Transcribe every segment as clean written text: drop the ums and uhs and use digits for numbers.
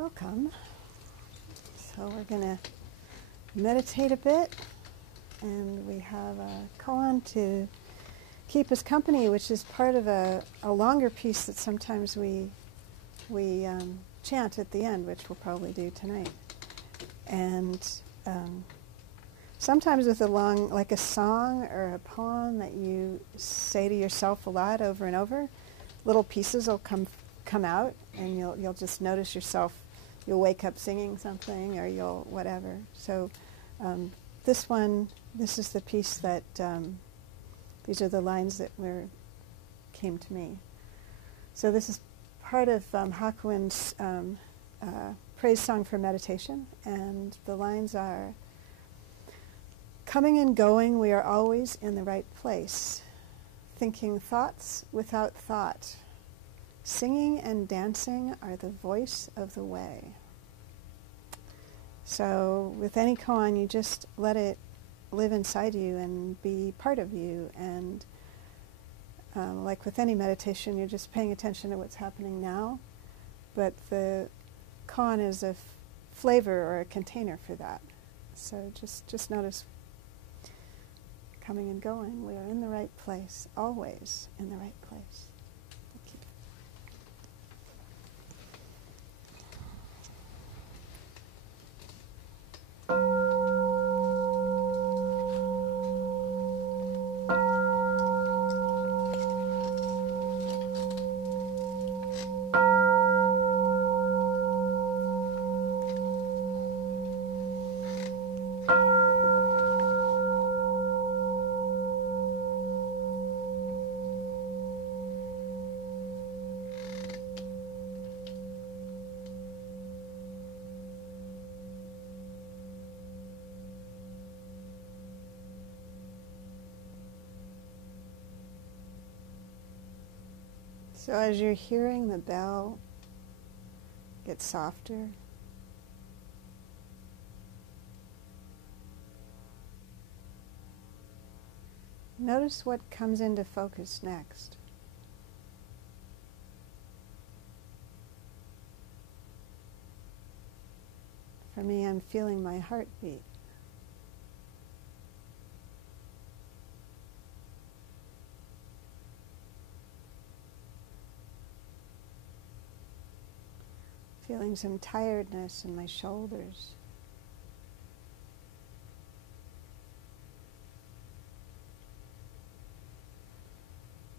Welcome. So we're going to meditate a bit, and we have a koan to keep us company, which is part of a longer piece that sometimes we chant at the end, which we'll probably do tonight. And sometimes with a long, like a song or a poem that you say to yourself a lot over and over, little pieces will come out, and you'll just notice yourself. You'll wake up singing something, or you'll whatever. So this is the piece that these are the lines that came to me. So this is part of Hakuin's praise song for meditation, and the lines are: coming and going, we are always in the right place, thinking thoughts without thought. Singing and dancing are the voice of the way. So with any koan, you just let it live inside you and be part of you. And like with any meditation, you're just paying attention to what's happening now. But the koan is a flavor or a container for that. So just notice coming and going. We are in the right place, always in the right place. So as you're hearing the bell get softer, notice what comes into focus next. For me, I'm feeling my heartbeat. Feeling some tiredness in my shoulders.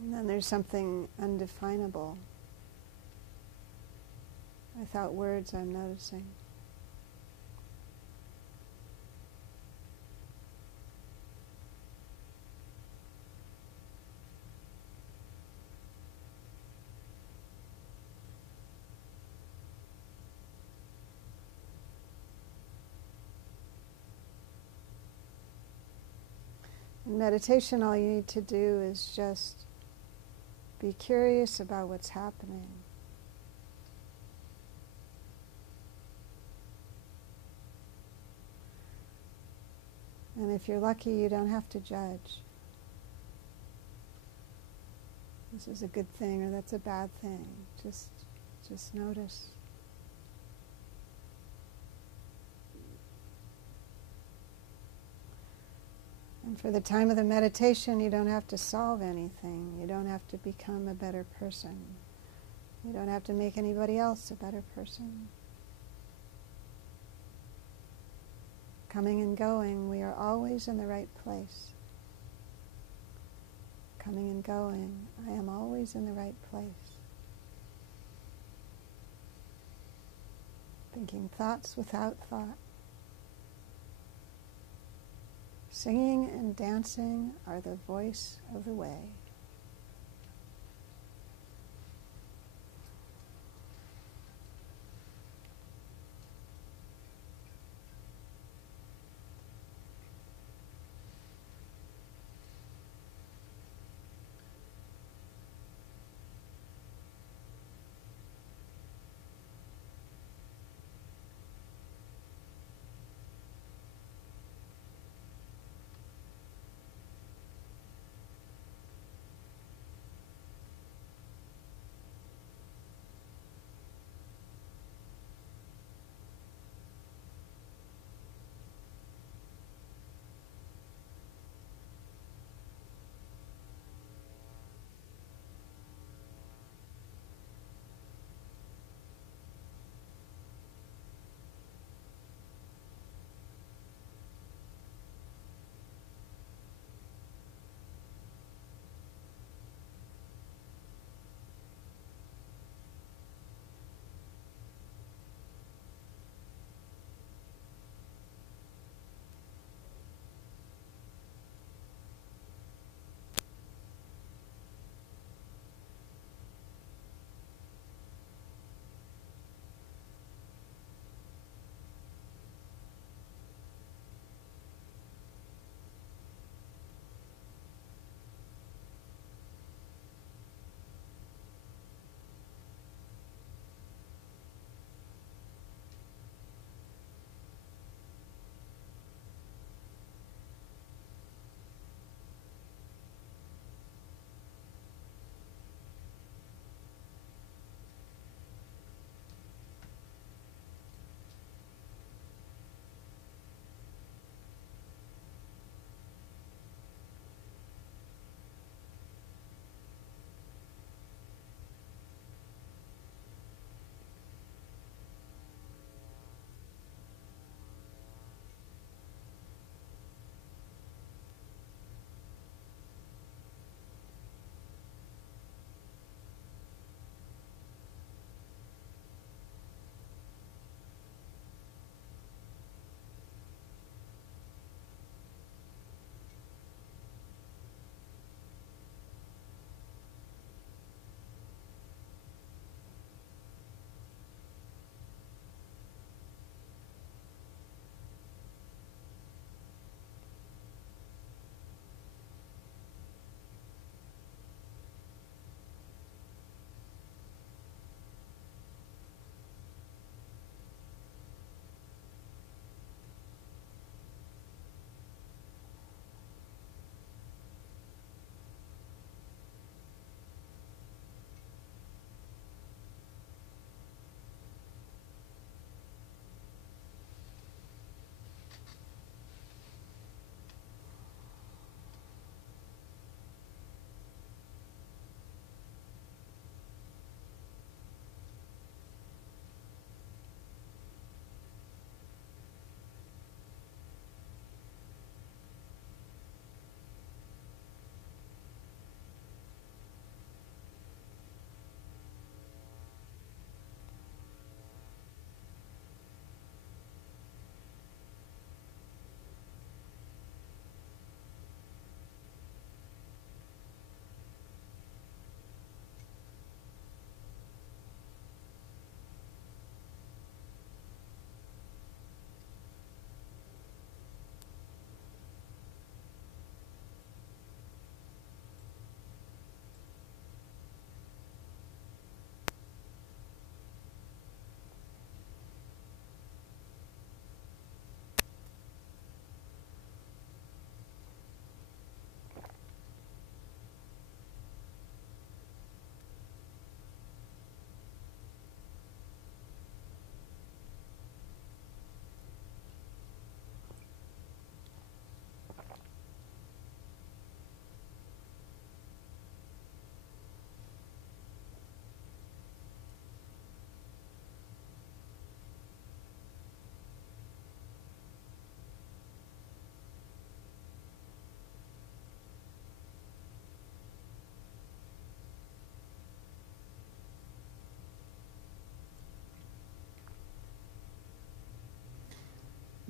And then there's something undefinable. Without words, I'm noticing. In meditation, all you need to do is just be curious about what's happening. And if you're lucky, you don't have to judge. This is a good thing or that's a bad thing. Just notice. And for the time of the meditation, you don't have to solve anything. You don't have to become a better person. You don't have to make anybody else a better person. Coming and going, we are always in the right place. Coming and going, I am always in the right place. Thinking thoughts without thought. Singing and dancing are the voice of the way.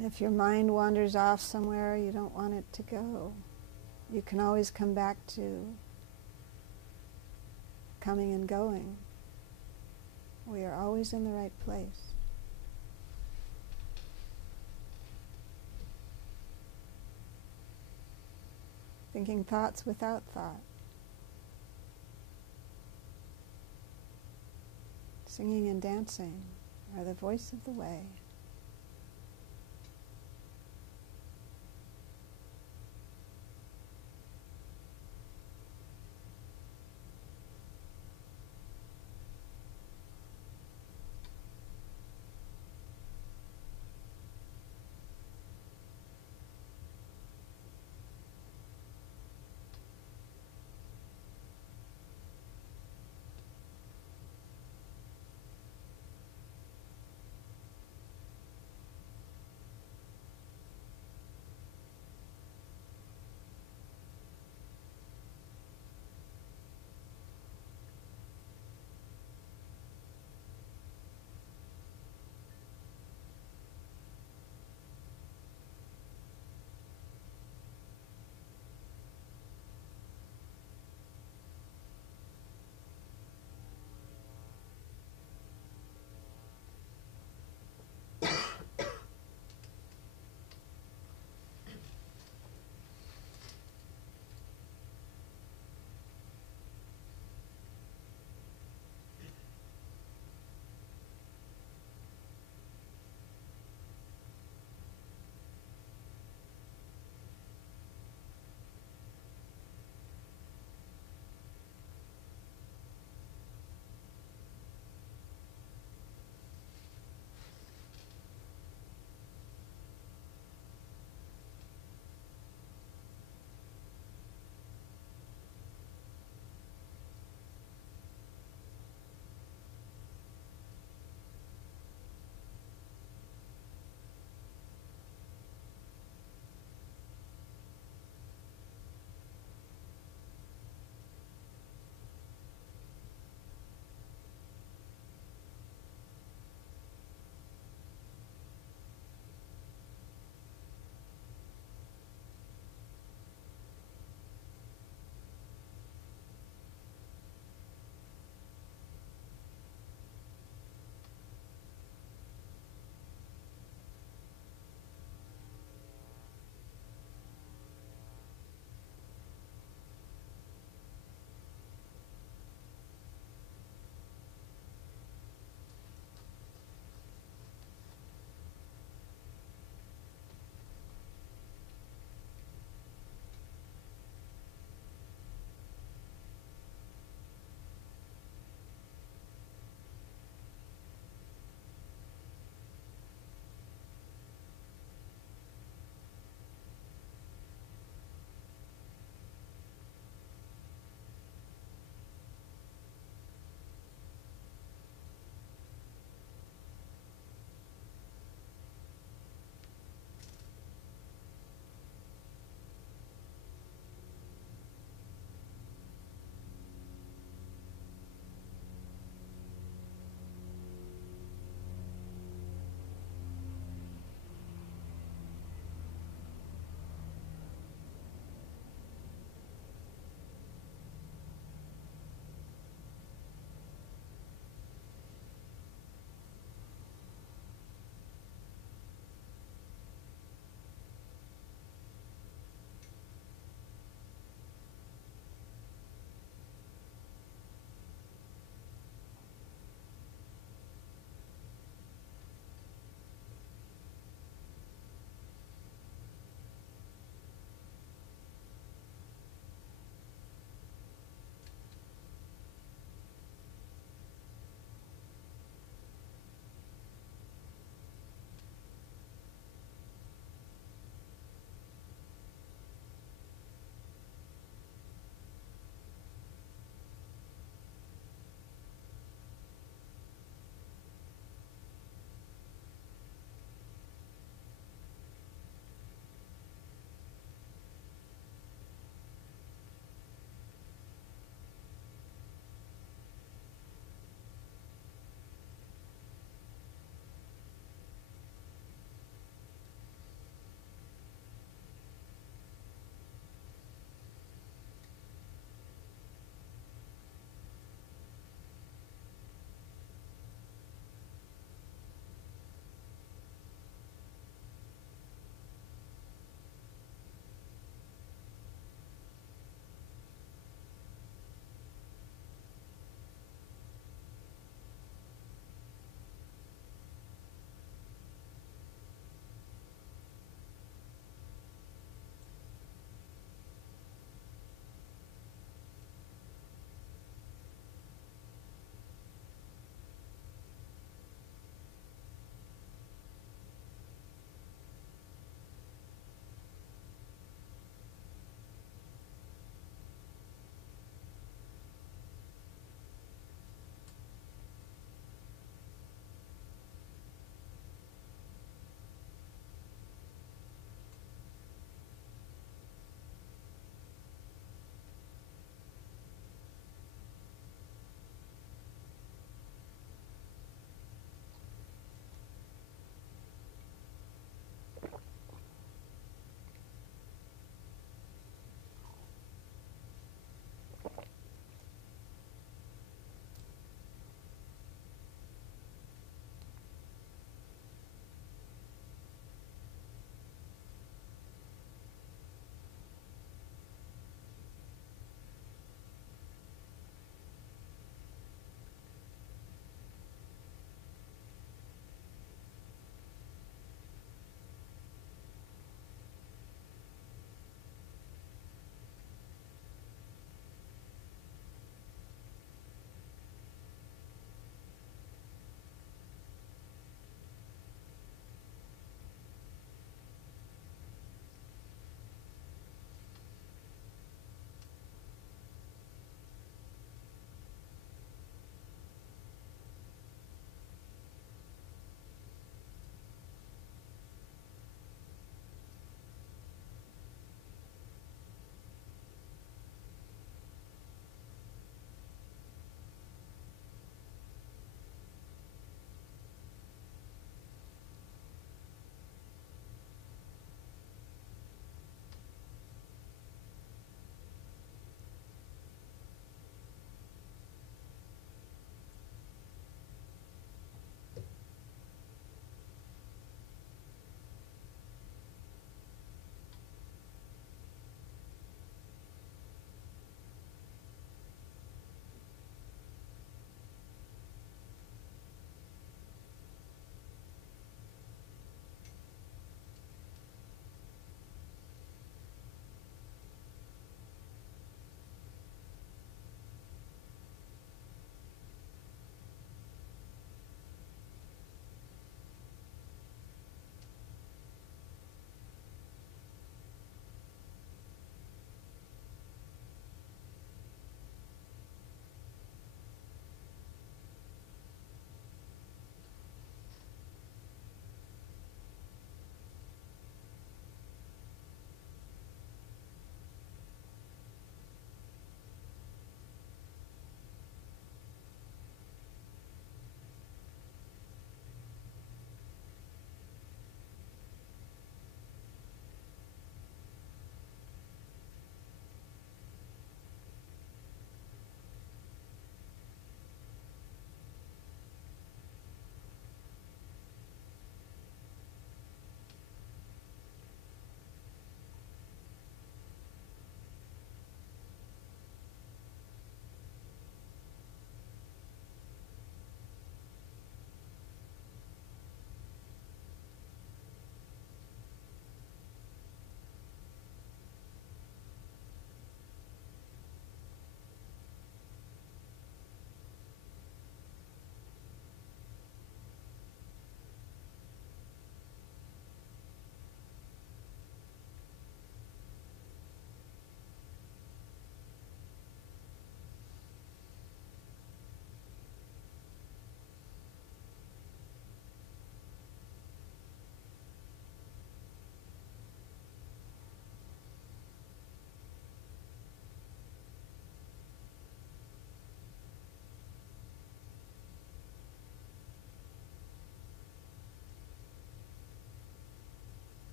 And if your mind wanders off somewhere you don't want it to go, you can always come back to coming and going. We are always in the right place. Thinking thoughts without thought. Singing and dancing are the voice of the way.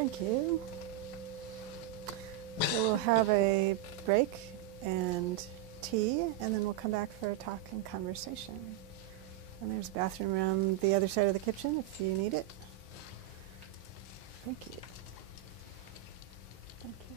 Thank you. So we'll have a break and tea, and then we'll come back for a talk and conversation. And there's a bathroom around the other side of the kitchen if you need it. Thank you. Thank you.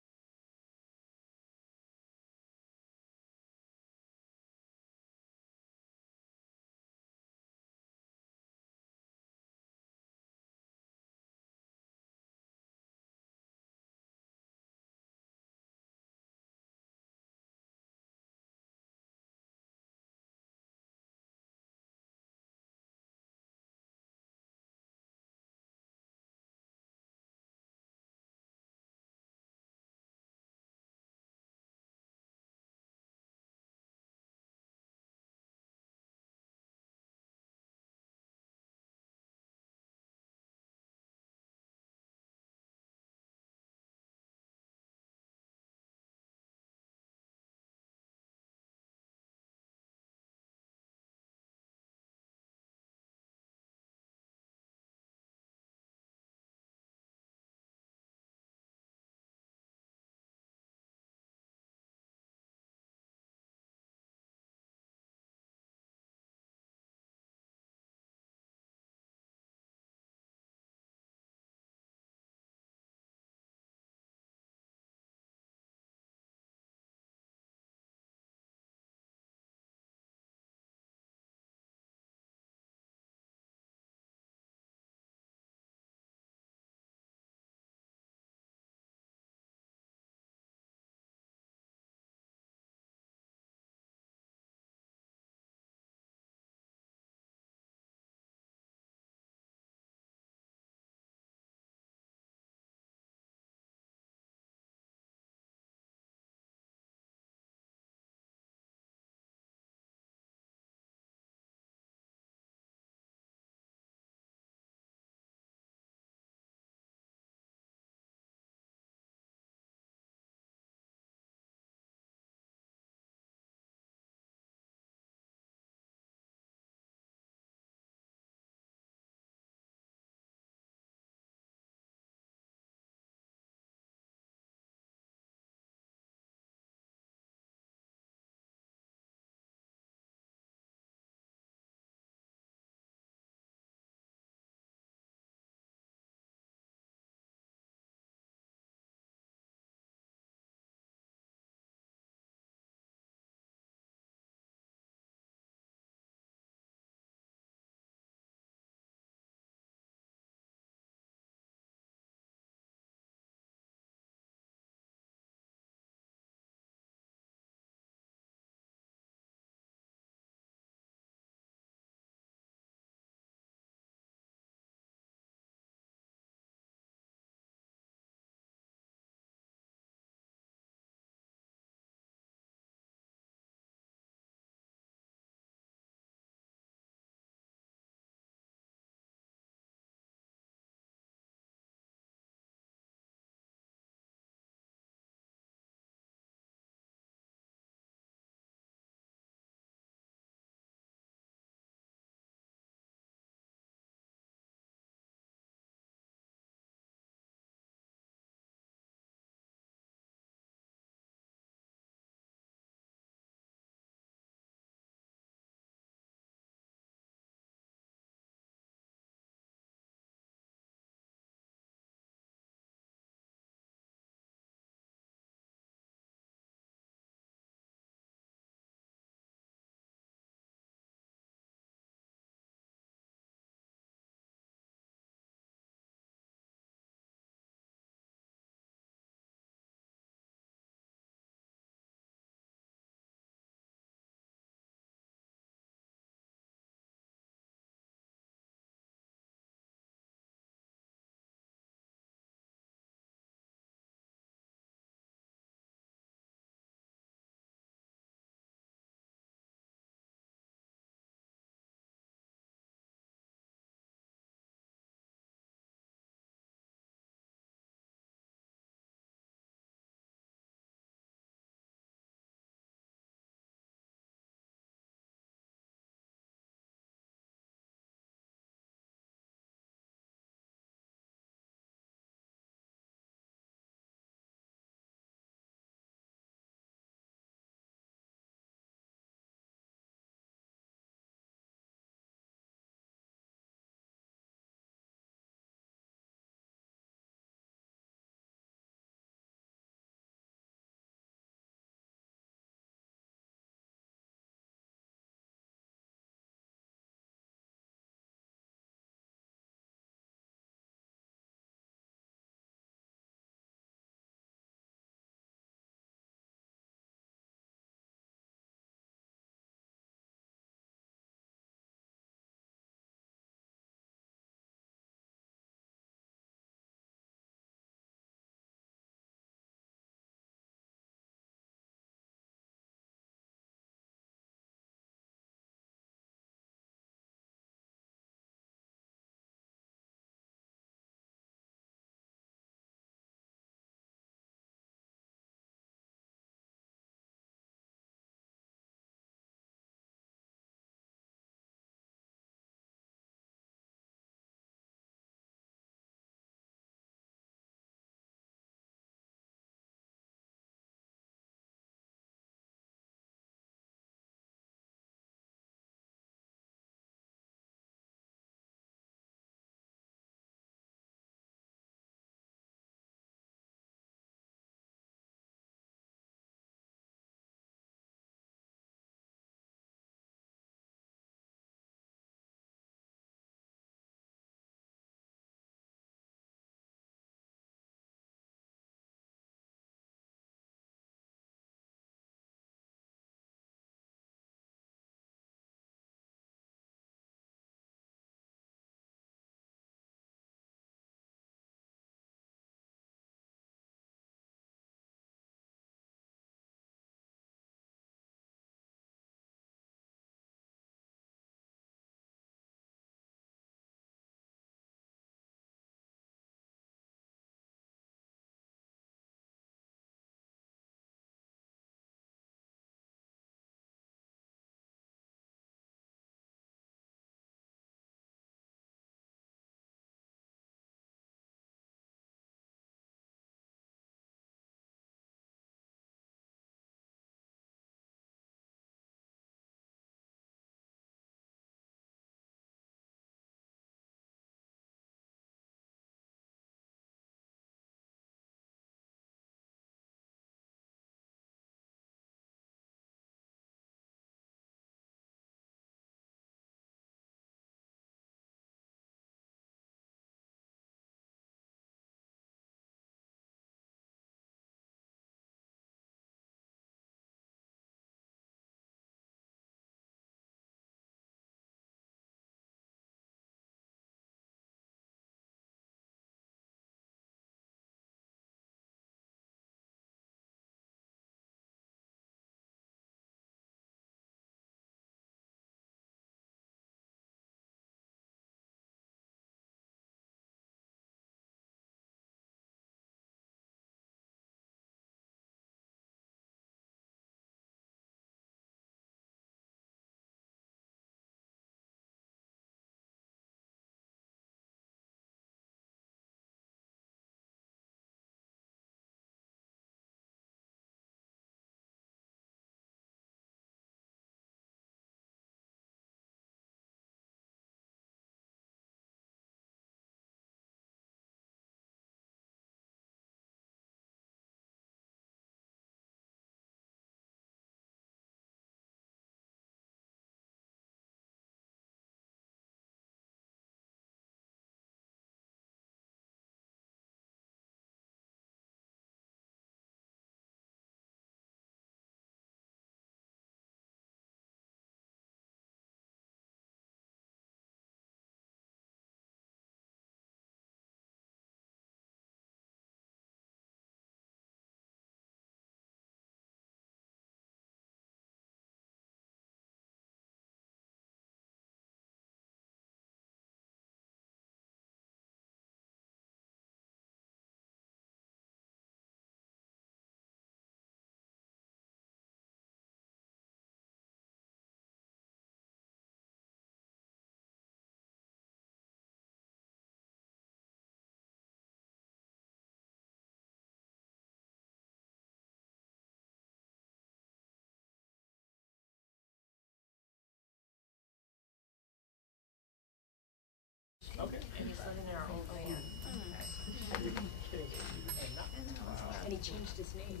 And he changed his name.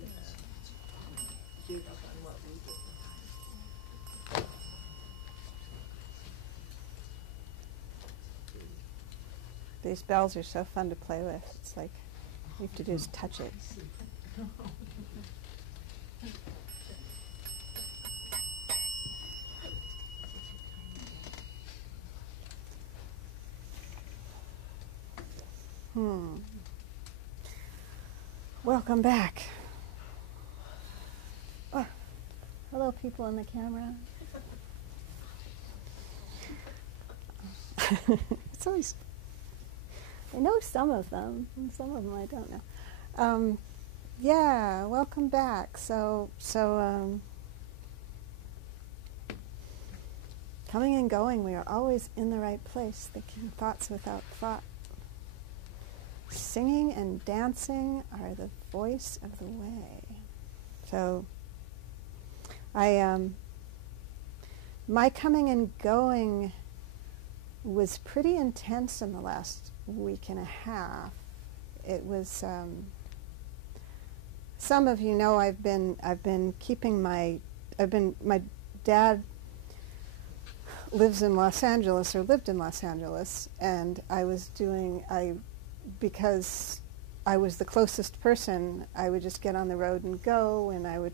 Give up on what we did. These bells are so fun to play with. It's like, all you have to do is touch it. Welcome back. Oh, hello, people in the camera. It's always, I know some of them, and some of them I don't know. Yeah, welcome back. So coming and going, we are always in the right place, thinking thoughts without thought. Singing and dancing are the voice of the way. So my coming and going was pretty intense in the last week and a half. It was, some of you know I've been keeping my dad lives in Los Angeles, or lived in Los Angeles, and because I was the closest person, I would just get on the road and go, and I would,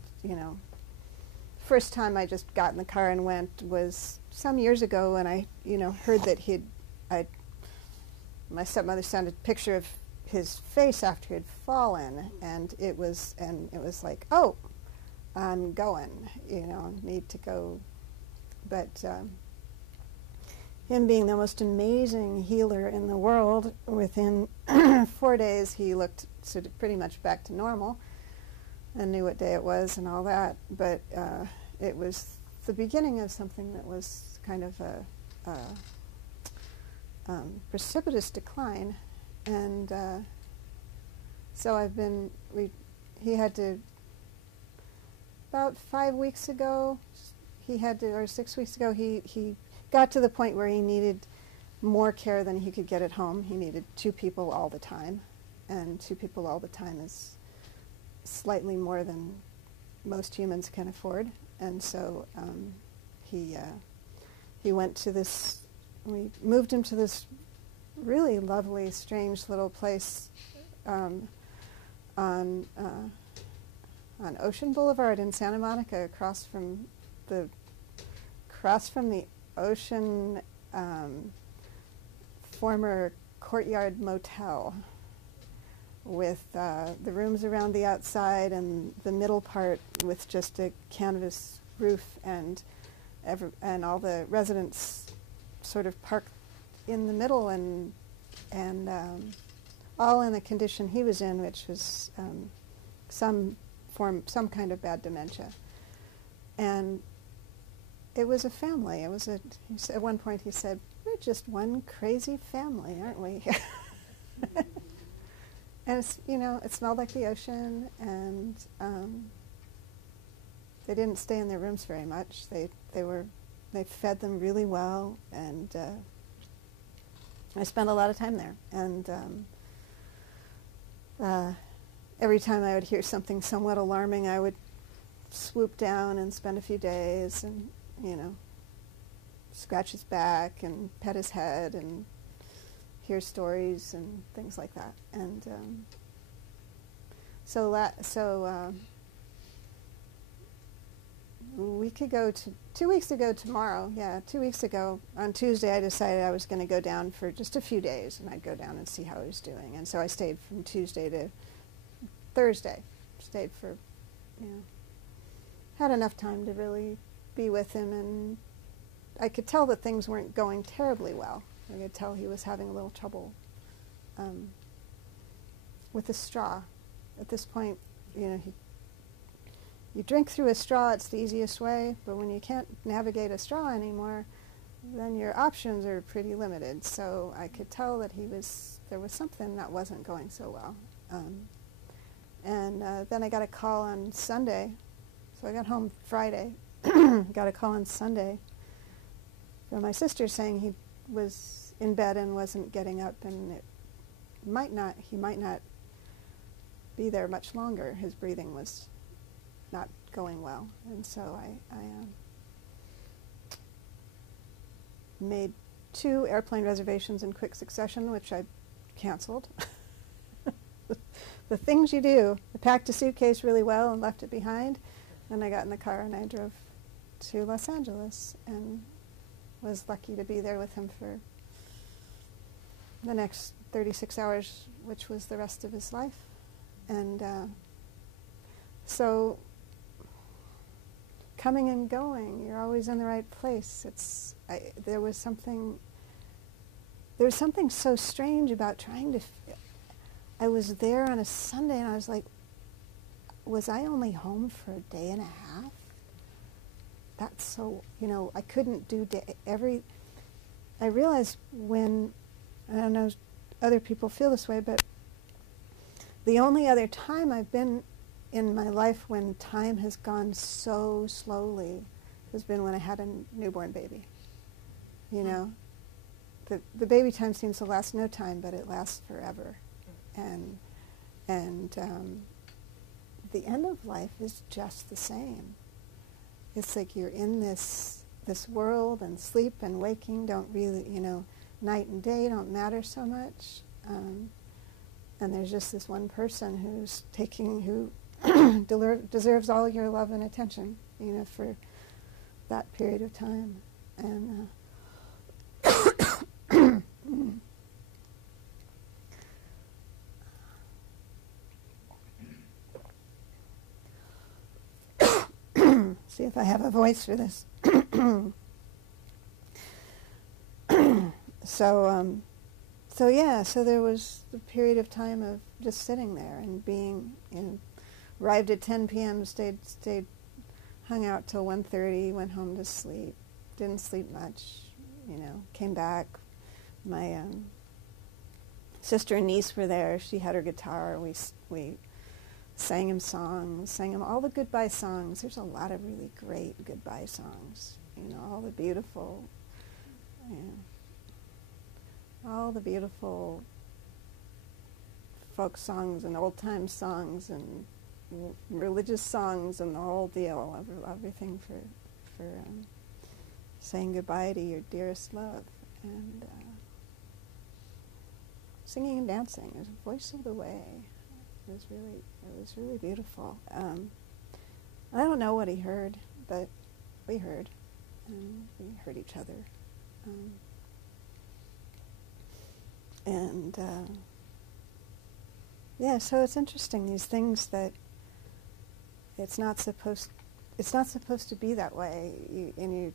first time I just got in the car and went was some years ago, and I, heard that my stepmother sent a picture of his face after he had fallen, and it was like, oh, I'm going, need to go, but him being the most amazing healer in the world, within 4 days he looked sort of pretty much back to normal and knew what day it was and all that. But it was the beginning of something that was kind of a precipitous decline. And so he had to, about 5 weeks ago, or 6 weeks ago, he got to the point where he needed more care than he could get at home. He needed 2 people all the time, and 2 people all the time is slightly more than most humans can afford. And so he went to this, we moved him to this really lovely, strange little place on Ocean Boulevard in Santa Monica, across from the Ocean former Courtyard Motel, with the rooms around the outside and the middle part with just a canvas roof, and all the residents sort of parked in the middle, and all in the condition he was in, which was some kind of bad dementia. And it was a family. At one point he said, "We're just one crazy family, aren't we?" And it smelled like the ocean, and they didn't stay in their rooms very much. They fed them really well, and I spent a lot of time there. And every time I would hear something somewhat alarming, I would swoop down and spend a few days, and scratch his back and pet his head and hear stories and things like that. And we could go to 2 weeks ago tomorrow. Yeah, 2 weeks ago on Tuesday, I decided I was going to go down for just a few days, and I'd go down and see how he was doing. And so I stayed from Tuesday to Thursday. Stayed for, had enough time to really be with him, and I could tell that things weren't going terribly well. I could tell he was having a little trouble with a straw. At this point, you drink through a straw, it's the easiest way, but when you can't navigate a straw anymore, then your options are pretty limited. So I could tell that there was something that wasn't going so well. And then I got a call on Sunday. So I got home Friday, got a call on Sunday from my sister saying he was in bed and wasn't getting up, and he might not be there much longer. His breathing was not going well, and so I made 2 airplane reservations in quick succession, which I canceled. The things you do. I packed a suitcase really well and left it behind. Then I got in the car and I drove to Los Angeles and was lucky to be there with him for the next 36 hours, which was the rest of his life. And so coming and going, you're always in the right place. There was something so strange about trying to... I was there on a Sunday and I was like, was I only home for a day and a half? That's so, I couldn't do I realized when, I don't know if other people feel this way, but the only other time I've been in my life when time has gone so slowly has been when I had a newborn baby. The baby time seems to last no time, but it lasts forever. And the end of life is just the same. It's like you're in this world, and sleep and waking don't really, night and day don't matter so much. And there's just this one person who deserves all your love and attention, for that period of time. And see if I have a voice for this. So there was the period of time of just sitting there and being arrived at 10 p.m., stayed, hung out till 1:30, went home to sleep, didn't sleep much, came back. My sister and niece were there. She had her guitar. We sang him songs, sang him all the goodbye songs. There's a lot of really great goodbye songs, all the beautiful, all the beautiful folk songs and old-time songs and religious songs and the whole deal, everything for saying goodbye to your dearest love. And singing and dancing is Voice of the Way. It was really beautiful. I don't know what he heard, but we heard, and we heard each other. So it's interesting, these things that it's not supposed to be that way. In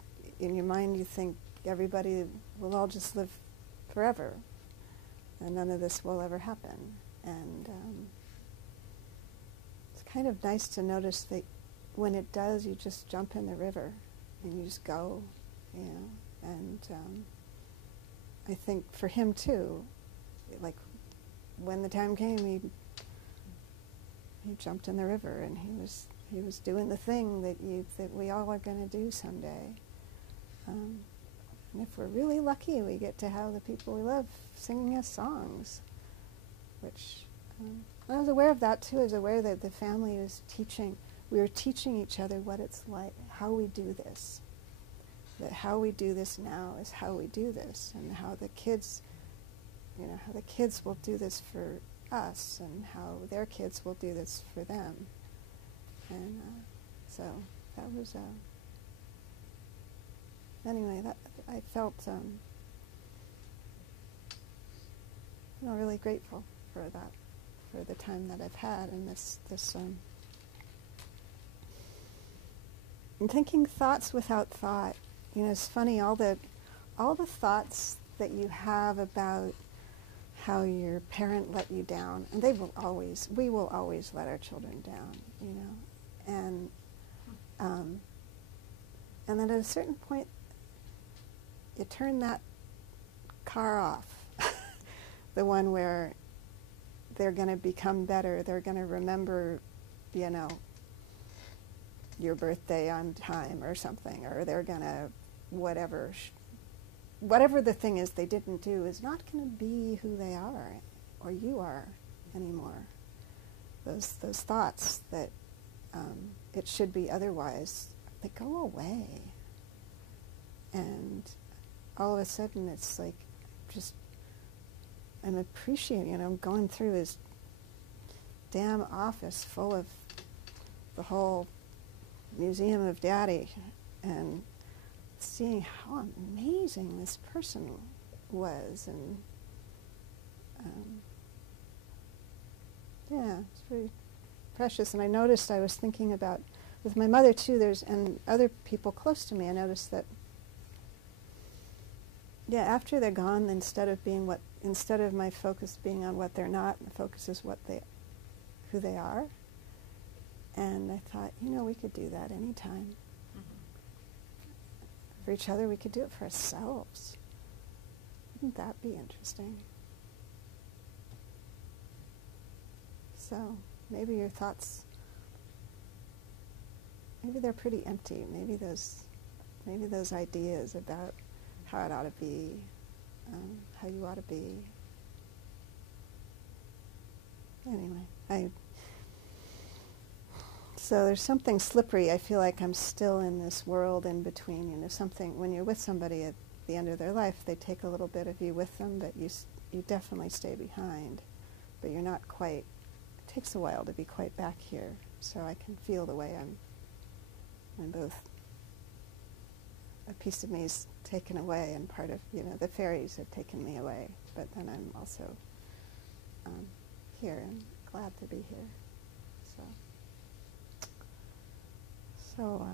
your mind, you think everybody will all just live forever, and none of this will ever happen. And it's kind of nice to notice that when it does, you just jump in the river and you just go, And I think for him too, like when the time came, he jumped in the river and he was doing the thing that we all are going to do someday. And if we're really lucky, we get to have the people we love singing us songs, which I was aware of that too. I was aware that the family was we were teaching each other what it's like, how we do this. That how we do this now is how we do this, and how the kids, how the kids will do this for us, and how their kids will do this for them. And so that was, anyway, that I felt, really grateful for that, for the time that I've had in this and thinking thoughts without thought. It's funny, all the thoughts that you have about how your parent let you down, and we will always let our children down, and then at a certain point, you turn that car off, the one where they're going to become better, they're going to remember, your birthday on time or something, or they're going to whatever the thing is they didn't do is not going to be who they are or you are anymore. those thoughts that it should be otherwise, they go away. And all of a sudden it's like just, I'm appreciating it. I'm going through his damn office full of the whole Museum of Daddy and seeing how amazing this person was. And yeah, it's very precious. And I noticed, I was thinking about, with my mother too, and other people close to me, I noticed that, yeah, after they're gone, instead of my focus being on what they're not, my focus is who they are. And I thought, we could do that anytime. For each other, we could do it for ourselves. Wouldn't that be interesting? So maybe your thoughts, maybe they're pretty empty. Maybe those ideas about how it ought to be, how you ought to be. Anyway, so there's something slippery. I feel like I'm still in this world in between. Something, when you're with somebody at the end of their life, they take a little bit of you with them, but you definitely stay behind. But you're not quite, it takes a while to be quite back here. So I can feel the way I'm both, a piece of me is taken away, and part of, the fairies have taken me away. But then I'm also here and glad to be here. So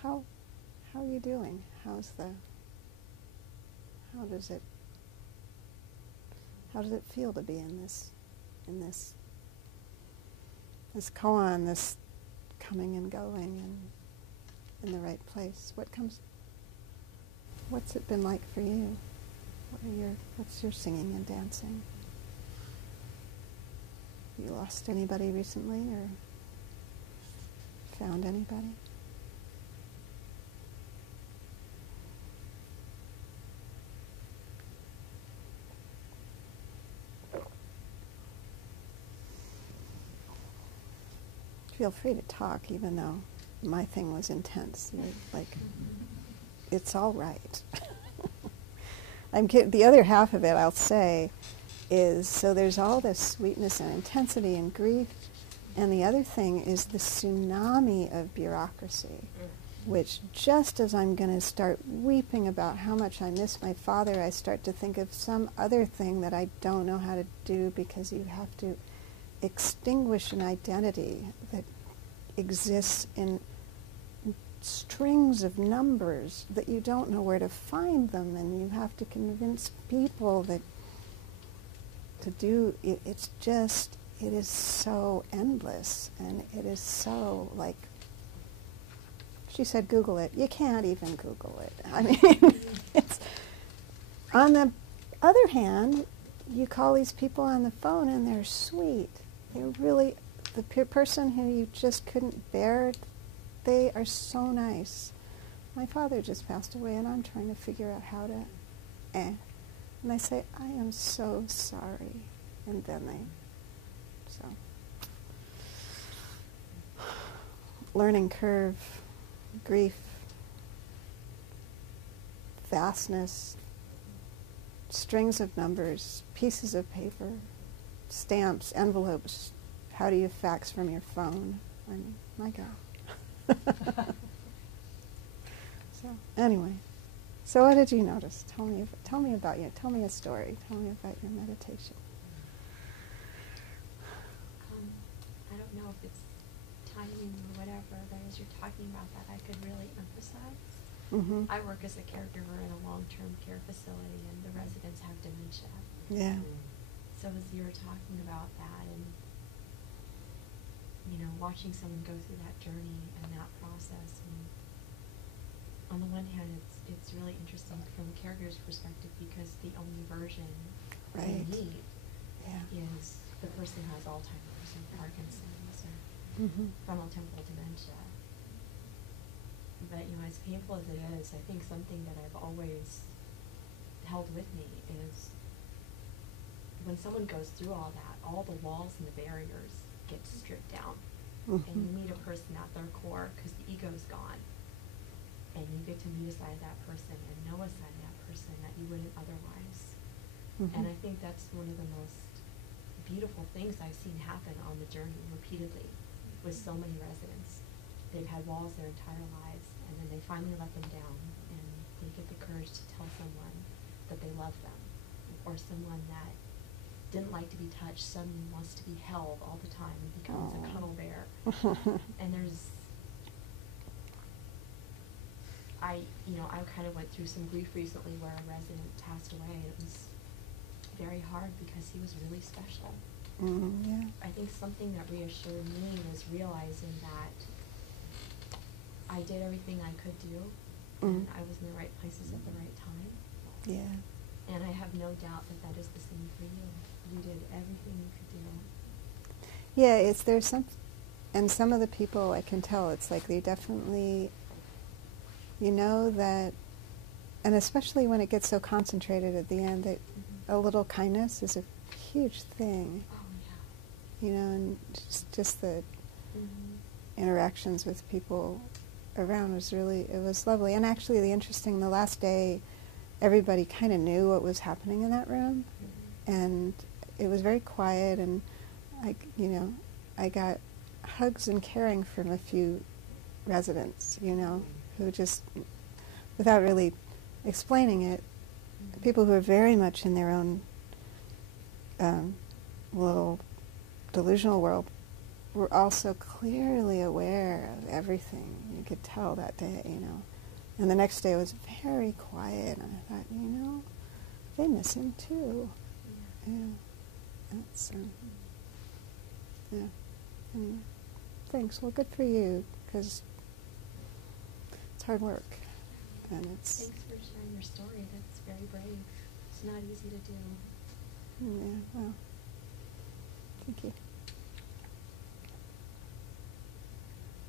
how are you doing? How does it feel to be in this koan, this coming and going and in the right place? What's it been like for you? What's your singing and dancing? You lost anybody recently, or found anybody? Feel free to talk, even though my thing was intense. You're like, it's all right. The other half of it, I'll say, is, so there's all this sweetness and intensity and grief, and the other thing is the tsunami of bureaucracy, which just as I'm going to start weeping about how much I miss my father, I start to think of some other thing that I don't know how to do, because you have to extinguish an identity that exists in strings of numbers that you don't know where to find them, and you have to convince people that to do it. It is so endless, and it is so, like, she said, Google it. You can't even Google it. I mean, it's, on the other hand, you call these people on the phone and they're sweet. They're really, the person who you just couldn't bear, they are so nice. My father just passed away, and I'm trying to figure out how to, and I say, I am so sorry. And then learning curve, grief, vastness, strings of numbers, pieces of paper, stamps, envelopes. How do you fax from your phone? I mean, my God. So anyway, so what did you notice? Tell me about you. Tell me a story. Tell me about your meditation. I don't know if it's timing or whatever, but as you're talking about that, I could really emphasize. I work as a caregiver in a long-term care facility, and the residents have dementia. Yeah. So as you were talking about that, and watching someone go through that journey and that process, and on the one hand, it's really interesting from a caregiver's perspective, because the only version they need is the person who has Alzheimer's and Parkinson's or frontotemporal dementia. But as painful as it is, I think something that I've always held with me is when someone goes through all that, all the walls and the barriers get and you meet a person at their core because the ego's gone, and you get to meet a side of that person and know a side of that person that you wouldn't otherwise. And I think that's one of the most beautiful things I've seen happen on the journey repeatedly with so many residents. They've had walls their entire lives, and then they finally let them down, and they get the courage to tell someone that they love them, or someone that didn't like to be touched suddenly wants to be held all the time and becomes a cuddle bear. And I kind of went through some grief recently where a resident passed away, and it was very hard because he was really special. Yeah. I think something that reassured me was realizing that I did everything I could do, and I was in the right places at the right time. Yeah. And I have no doubt that that is the same for you. You did everything you could do. Yeah, there's some of the people I can tell, it's like they definitely, that, and especially when it gets so concentrated at the end, that a little kindness is a huge thing. Oh, yeah. And just the interactions with people around it was lovely. And actually the last day, everybody kind of knew what was happening in that room, and it was very quiet, and I got hugs and caring from a few residents, who just, without really explaining it, people who are very much in their own little delusional world were also clearly aware of everything. You could tell that day, And the next day it was very quiet, and I thought, they miss him too. Yeah. That's, yeah. Anyway, thanks. Well, good for you, because it's hard work. And it's... Thanks for sharing your story. That's very brave. It's not easy to do. Yeah, well, thank you.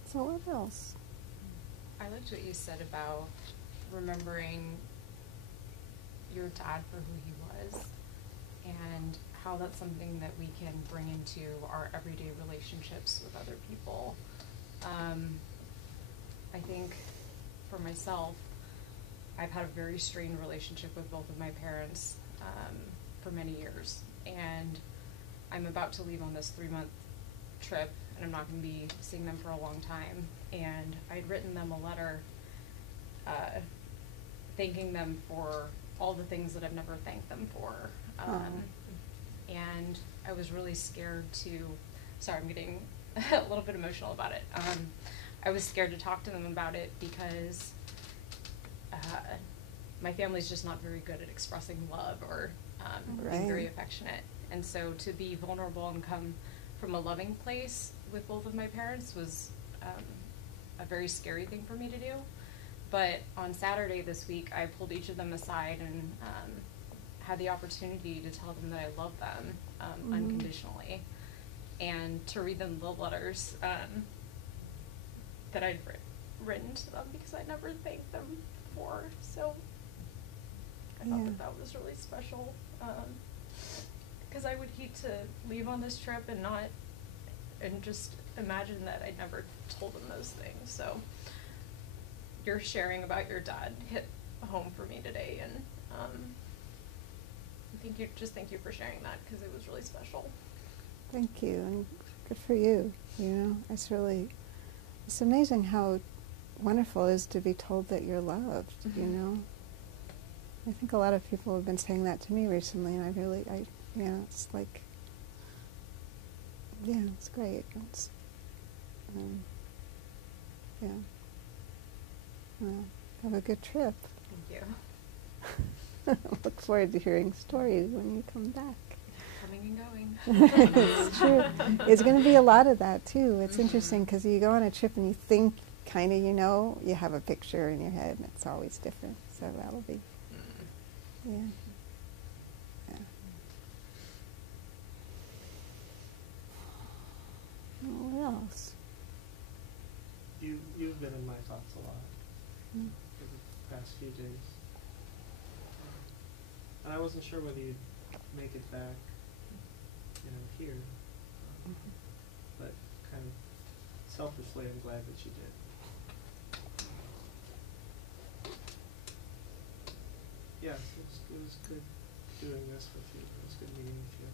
So what else? I liked what you said about remembering your dad for who he was, and how that's something that we can bring into our everyday relationships with other people. I think for myself, I've had a very strained relationship with both of my parents for many years, and I'm about to leave on this 3-month trip, and I'm not going to be seeing them for a long time. And I'd written them a letter thanking them for all the things that I've never thanked them for. And I was really scared sorry, I'm getting a little bit emotional about it. I was scared to talk to them about it because my family's just not very good at expressing love or being very affectionate. And so to be vulnerable and come from a loving place with both of my parents was a very scary thing for me to do. But on Saturday this week, I pulled each of them aside and had the opportunity to tell them that I love them unconditionally, and to read them the letters that I'd written to them, because I never thanked them before. So I thought that was really special, because I would hate to leave on this trip and just imagine that I never told them those things. So your sharing about your dad hit home for me today, and thank you for sharing that, because it was really special. Thank you, and good for you. It's amazing how wonderful it is to be told that you're loved. I think a lot of people have been saying that to me recently, and it's like, it's great. It's, well, have a good trip. Thank you. Look forward to hearing stories when you come back. Coming and going. It's true. It's going to be a lot of that too. It's interesting because you go on a trip and you think kind of you have a picture in your head, and it's always different. So that'll be, yeah. What else? You've been in my thoughts a lot for the past few days, and I wasn't sure whether you'd make it back, here, but kind of selfishly, I'm glad that you did. Yes, it was good doing this with you. It was good meeting with you.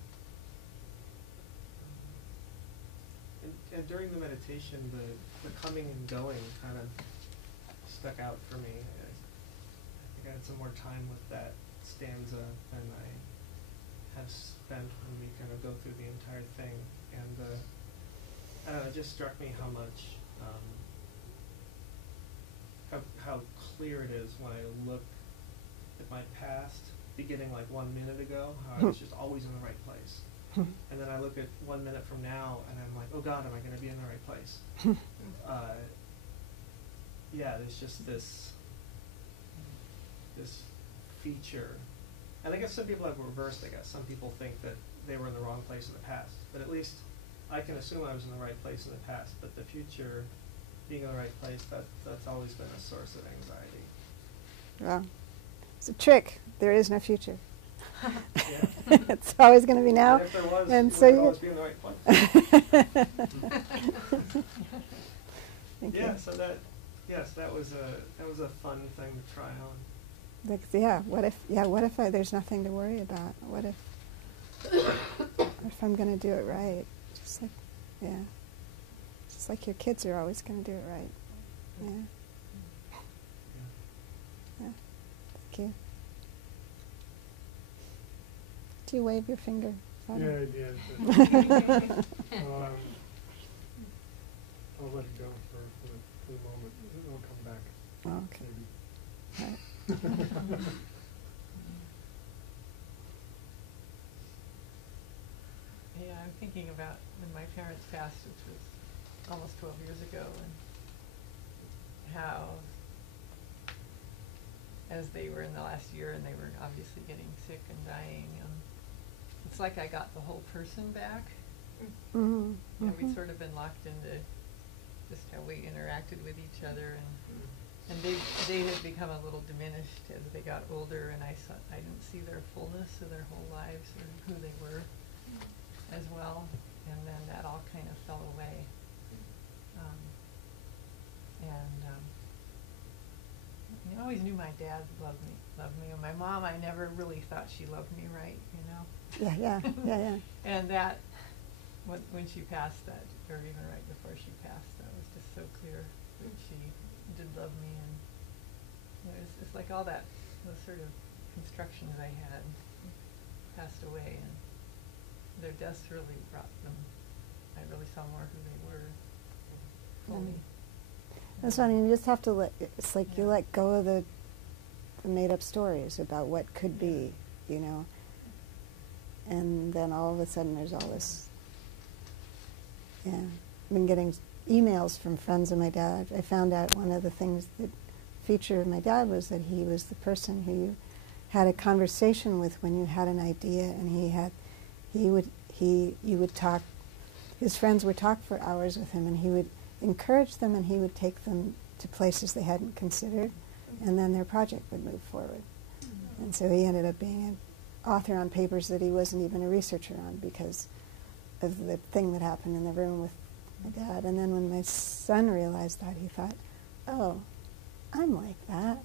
And during the meditation, the coming and going kind of stuck out for me. I think I had some more time with that stanza than I have spent when we kind of go through the entire thing. And I don't know, it just struck me how much, how clear it is when I look at my past, beginning like 1 minute ago, how I was just always in the right place. And then I look at 1 minute from now, and I'm like, oh God, am I going to be in the right place? Yeah, there's just this feature. And I guess some people have reversed, I guess. Some people think that they were in the wrong place in the past. But at least I can assume I was in the right place in the past. But the future, being in the right place, that's always been a source of anxiety. Well, it's a trick. There is no future. Yeah. It's always going to be now. And if there was, and you so would always be in the right place. Thank Yeah, you. so that was a fun thing to try on. Like, what if there's nothing to worry about? What if I'm going to do it right? Just like your kids are always going to do it right. Yeah. Yeah. Thank you. Do you wave your finger? Yeah, I did. I'll let it go for the moment. It'll come back. Oh, okay. Maybe. Right. Yeah, I'm thinking about when my parents passed, which was almost 12 years ago, and how as they were in the last year and they were obviously getting sick and dying, it's like I got the whole person back. Mm-hmm. You know, we'd sort of been locked into just how we interacted with each other, and they had become a little diminished as they got older, and I didn't see their fullness of their whole lives or who they were as well, and then that all kind of fell away. I always knew my dad loved me, and my mom, I never really thought she loved me right, you know. Yeah. And that, when she passed, that, or even right before she passed, that was just so clear that she did love me, and you know, it's like all that, those sort of constructions I had passed away, and their deaths really brought them, I really saw more who they were fully. That's funny. You just have to it's like you let go of the made-up stories about what could be, you know. And then all of a sudden there's all this, I've been getting emails from friends of my dad. I found out one of the things that featured my dad was that he was the person who you had a conversation with when you had an idea, and you would talk, his friends would talk for hours with him, and he would encourage them, and he would take them to places they hadn't considered, and then their project would move forward. And so he ended up being an author on papers that he wasn't even a researcher on because of the thing that happened in the room with my dad. And then when my son realized that, he thought, oh, I'm like that.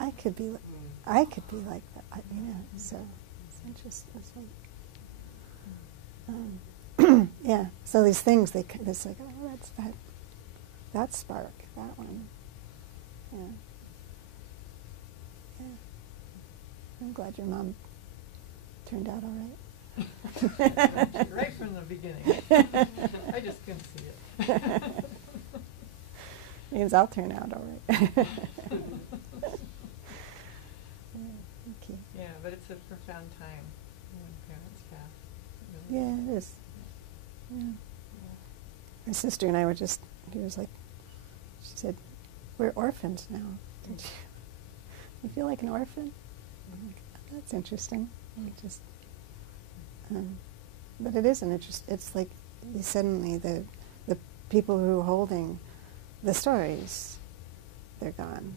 I could be like that, you know. So it's interesting. It's like, yeah. So these things, it's like, oh, that's that spark, that one. Yeah. Yeah. I'm glad your mom turned out all right. Right from the beginning. I just couldn't see it. Means I'll turn out all right. Thank you. Yeah, but it's a profound time when parents pass. Yeah, it is. Yeah. My sister and I were she said, we're orphans now. Don't you feel like an orphan? I'm like, oh, that's interesting. But it is an interest. It's like suddenly the people who are holding the stories, they're gone,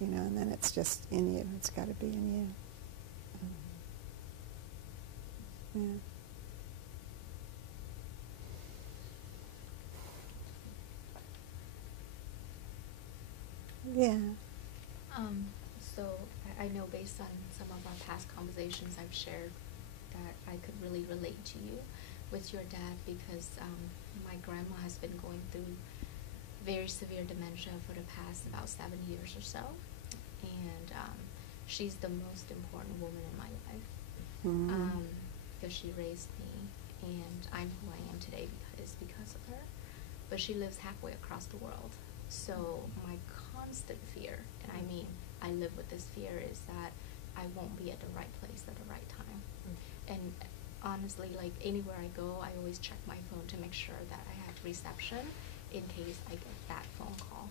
you know, and then it's just in you. It's got to be in you. Yeah. Yeah. So I know based on some of our past conversations I've shared that I could really relate to you with your dad because my grandma has been going through very severe dementia for the past about 7 years or so. And she's the most important woman in my life because she raised me and I'm who I am today because of her. But she lives halfway across the world. So my constant fear, and I mean, I live with this fear, is that I won't be at the right place at the right time. And honestly, like anywhere I go, I always check my phone to make sure that I have reception in case I get that phone call.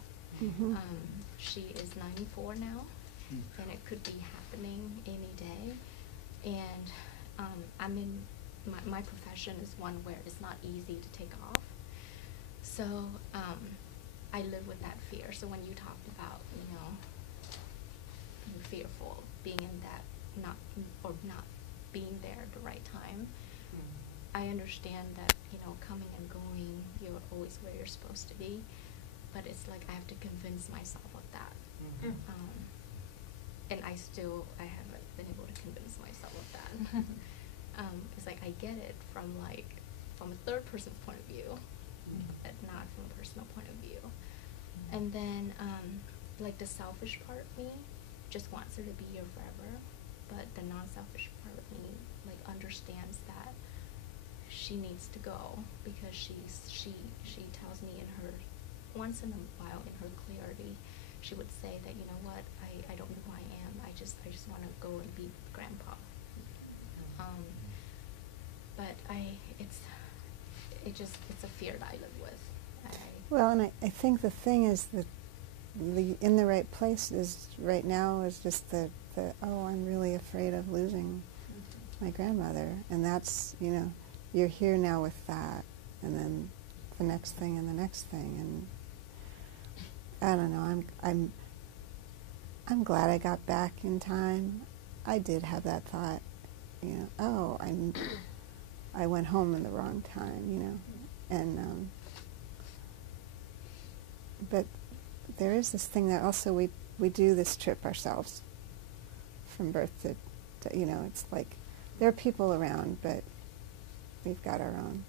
She is 94 now, and it could be happening any day. And I'm in, my profession is one where it's not easy to take off. So I live with that fear. So when you talked about, you know, being fearful, being in that, not being there at the right time, I understand that, you know, coming and going, you're always where you're supposed to be, but it's like I have to convince myself of that. And I haven't been able to convince myself of that. It's like I get it from a third person point of view, but not from a personal point of view. And then like the selfish part of me just wants her to be here forever, but the non-selfish part of me like understands that she needs to go because she tells me in her, once in a while in her clarity, she would say that, you know what, I don't know who I am, I just want to go and be with Grandpa. But it's a fear that I live with. Well, and I think the thing is that the in the right place is right now is just the I'm really afraid of losing my grandmother, and that's, you know, you're here now with that, and then the next thing and the next thing, and I don't know. I'm glad I got back in time. I did have that thought, you know. I went home in the wrong time, you know, and but there is this thing that also we do this trip ourselves from birth to you know, it's like there are people around, but we've got our own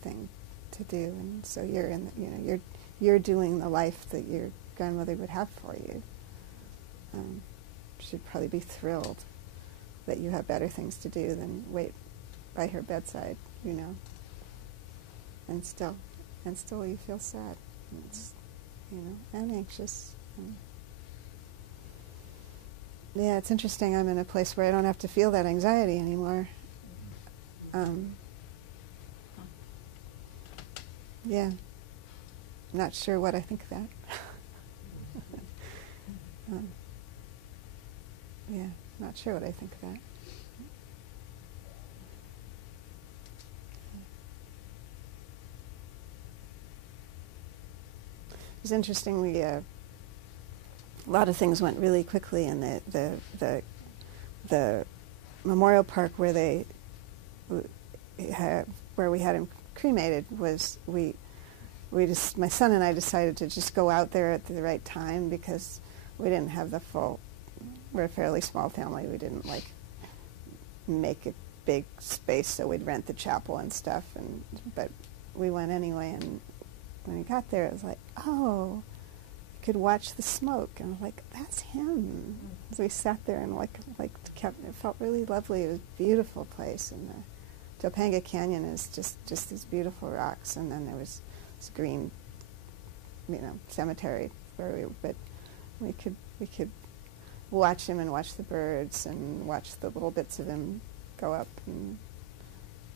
thing to do, and so you're in the, you know, you're doing the life that your grandmother would have for you. She'd probably be thrilled that you have better things to do than wait by her bedside, you know. And still you feel sad, and it's, you know, and anxious. And yeah, it's interesting. I'm in a place where I don't have to feel that anxiety anymore. Yeah, not sure what I think of that. Yeah, not sure what I think of that. It was interesting. A lot of things went really quickly, and the memorial park where we had him cremated was my son and I decided to just go out there at the right time because we didn't have the full. We're a fairly small family. We didn't like make a big space, so we'd rent the chapel and stuff. But we went anyway, and when we got there, it was like, oh, you could watch the smoke, and I was like, that's him. So we sat there and kept. It felt really lovely. It was a beautiful place, and the Topanga Canyon is just these beautiful rocks, and then there was this green, you know, cemetery where we could watch him and watch the birds and watch the little bits of him go up, and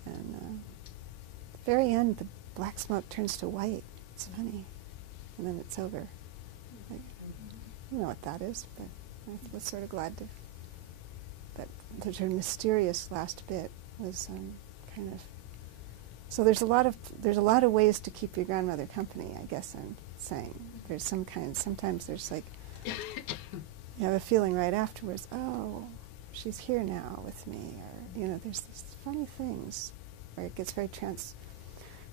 at the very end, the black smoke turns to white. It's funny, and then it's over. Like, you know what that is, but I was sort of glad that the mysterious last bit was kind of. So there's a lot of ways to keep your grandmother company, I guess I'm saying. There's sometimes there's like, you have a feeling right afterwards, oh, she's here now with me, or, you know, there's these funny things where it gets very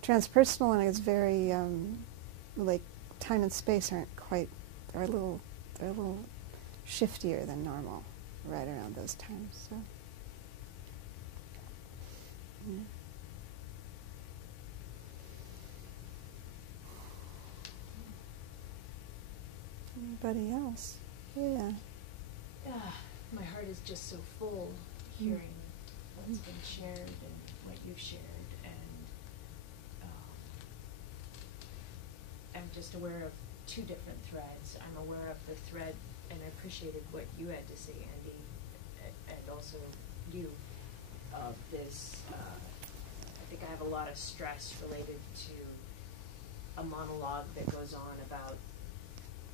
transpersonal, and it's very, like, time and space aren't quite are a little shiftier than normal right around those times. So, yeah. Anybody else? Yeah. My heart is just so full hearing what's been shared and what you've shared, and I'm just aware of two different threads. I'm aware of the thread, and I appreciated what you had to say, Andy, and also you, of this, I think I have a lot of stress related to a monologue that goes on about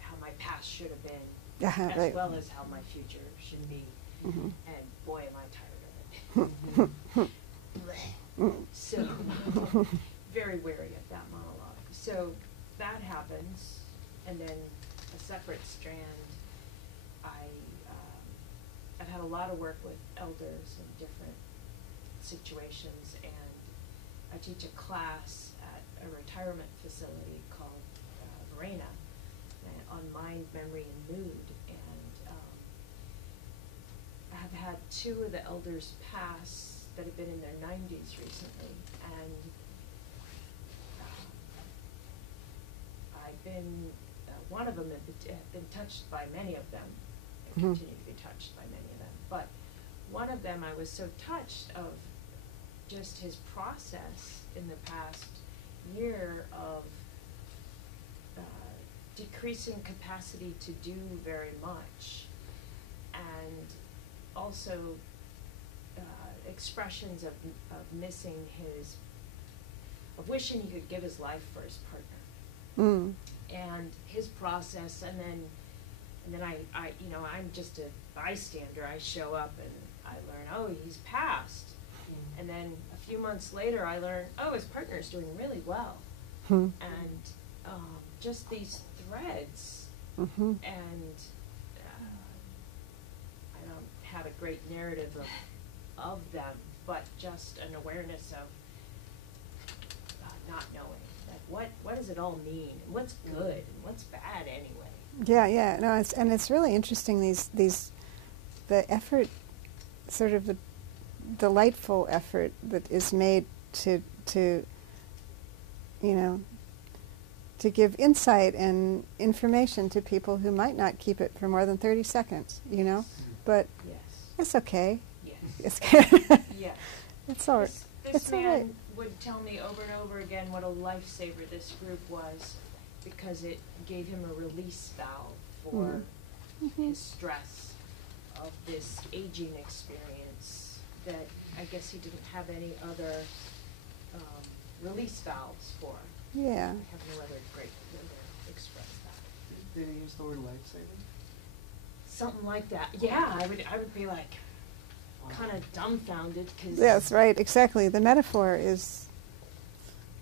how my past should have been, as Right. well as how my future should be. Mhm. And boy, am I tired of it. So, very wary of that monologue. So that happens, and then a separate strand, I've had a lot of work with elders in different situations, and I teach a class at a retirement facility called Verena, on mind, memory, and mood, and I have had two of the elders pass that have been in their 90s recently, and I've been, one of them have been touched by many of them, and continue to be touched by many of them, but one of them I was so touched of just his process in the past year of decreasing capacity to do very much, and also expressions of missing of wishing he could give his life for his partner, and his process, and then I I'm just a bystander. I show up and I learn, oh, he's passed, and then a few months later I learn, oh, his partner's doing really well, and just these threads, and I don't have a great narrative of them, but just an awareness of not knowing that what does it all mean, and what's good and what's bad anyway. Yeah. No, it's really interesting. The effort, sort of the delightful effort that is made to to give insight and information to people who might not keep it for more than 30 seconds, but Yes. it's okay. Yes. It's Yes. it's all right. This It's all man right. would tell me over and over again what a lifesaver this group was, because it gave him a release valve for his stress of this aging experience that I guess he didn't have any other release valves for. Yeah. I have no other great way to express that. Did he use the word lifesaving? Something like that. Yeah, I would be like kind of dumbfounded, because Yes, right, exactly. The metaphor is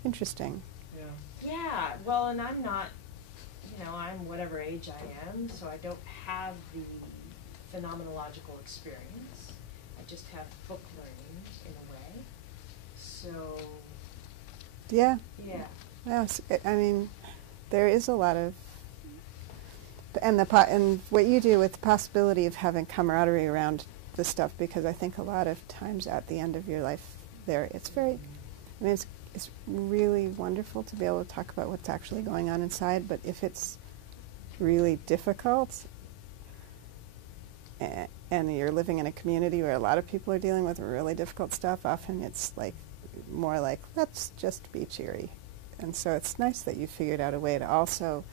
interesting. yeah, well, and I'm not, I'm whatever age I am, so I don't have the phenomenological experience. I just have book learning in a way. So Yeah. yeah. Yes, I mean, there is a lot of, and what you do with the possibility of having camaraderie around this stuff, because I think a lot of times at the end of your life there, it's it's really wonderful to be able to talk about what's actually going on inside, but if it's really difficult, and you're living in a community where a lot of people are dealing with really difficult stuff, often it's more like, let's just be cheery. And so it's nice that you figured out a way to also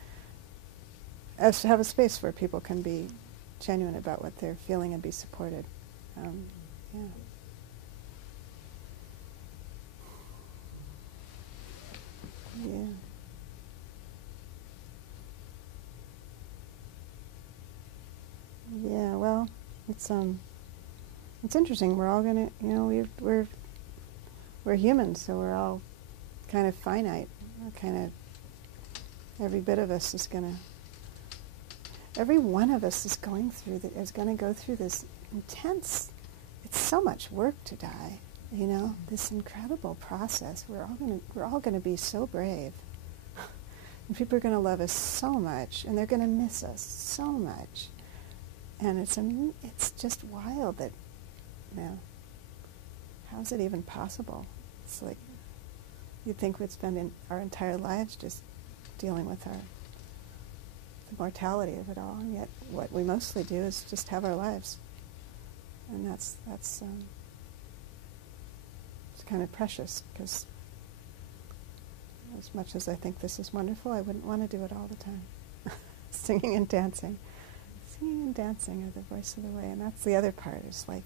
have a space where people can be genuine about what they're feeling and be supported. Yeah. Yeah. Yeah. Well, it's interesting. We're all gonna, we're humans, so we're all kind of finite. Every bit of us is gonna. Every one of us is going to go through this intense. It's so much work to die. This incredible process. We're all gonna be so brave And people are going to love us so much, and they're going to miss us so much. And it's just wild that, how is it even possible? It's like, you'd think we'd spend our entire lives just dealing with the mortality of it all, and yet what we mostly do is just have our lives. And that's it's kind of precious, because as much as I think this is wonderful, I wouldn't want to do it all the time. Singing and dancing. Singing and dancing are the voice of the way, and that's the other part. It's like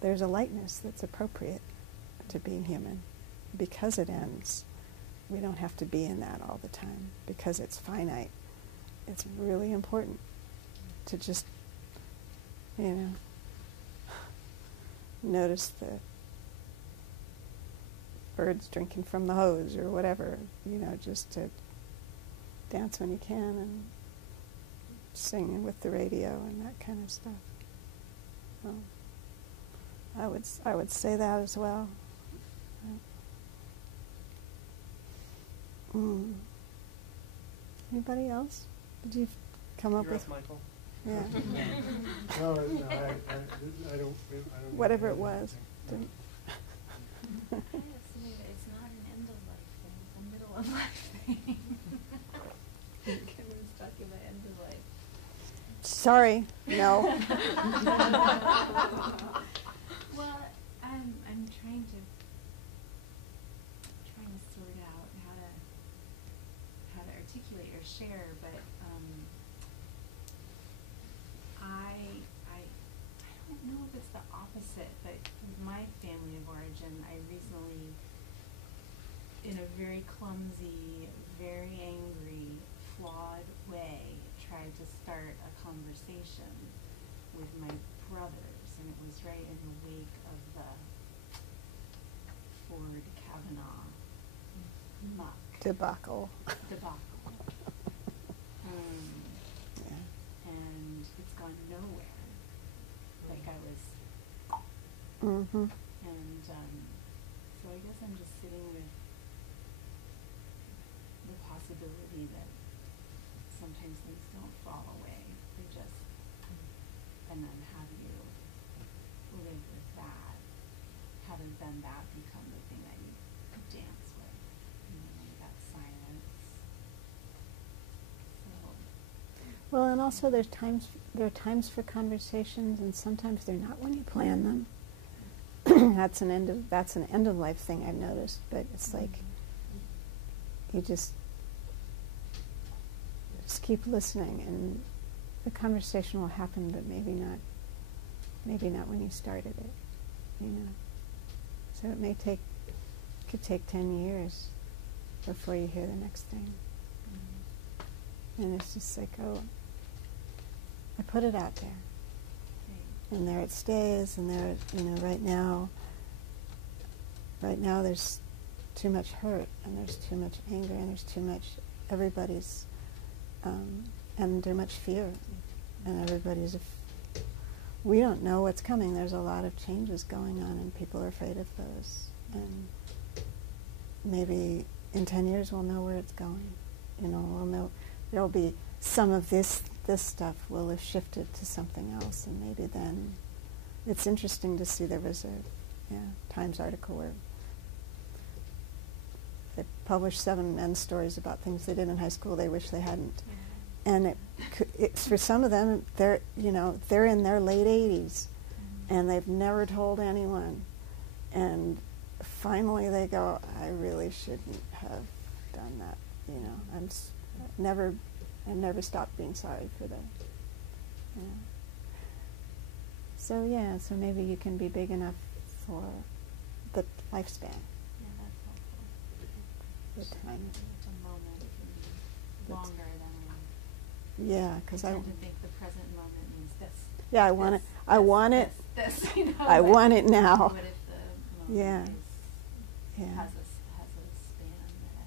there's a lightness that's appropriate to being human. Because it ends, we don't have to be in that all the time. Because it's finite, it's really important to just, notice the birds drinking from the hose or whatever, just to dance when you can and sing with the radio and that kind of stuff. I would say that as well. Anybody else? Did you come up You're with? up, Michael. Yeah. No, I don't. Whatever it was. Didn't- It's not an end of life thing, it's a middle of life thing. Kevin's talking about end of life. Sorry, no. Well, I'm trying to sort out how to articulate or share, but I don't know if it's the opposite, but with my family of origin, I recently, in a very clumsy, very angry, flawed way, tried to start a conversation with my brothers, and it was right in the wake of the Ford Kavanaugh muck Debacle. Yeah. And it's gone nowhere. Like I was, Mm-hmm. and so I guess I'm just sitting with the possibility that sometimes things don't fall away. They just, and then have you live with that. Haven't then that become the thing that you dance with, that silence. So. Well, and also there are times for conversations, and sometimes they're not when you plan them. That's an end of life thing I've noticed. But it's like you just keep listening, and the conversation will happen, but maybe not when you started it. So it could take 10 years before you hear the next thing. And it's just like, oh, I put it out there. And there it stays, and there, right now there's too much hurt, and there's too much anger, and there's too much, everybody's, and too much fear, and everybody's, we don't know what's coming. There's a lot of changes going on, and people are afraid of those. And maybe in 10 years we'll know where it's going. We'll know, there'll be some of this stuff will have shifted to something else, and maybe then it's interesting to see. There was a Times article where they published 7 men's stories about things they did in high school they wish they hadn't, and it's for some of them they're in their late 80s, and they've never told anyone, and finally they go, I really shouldn't have done that. I've never stopped being sorry for them. So maybe you can be big enough for the lifespan. Yeah, that's helpful. The time. It's a moment can be longer than Yeah, because I tend to think the present moment means this. Yeah, I want it. I want it. This, I want it now. What if the moment has a span that I...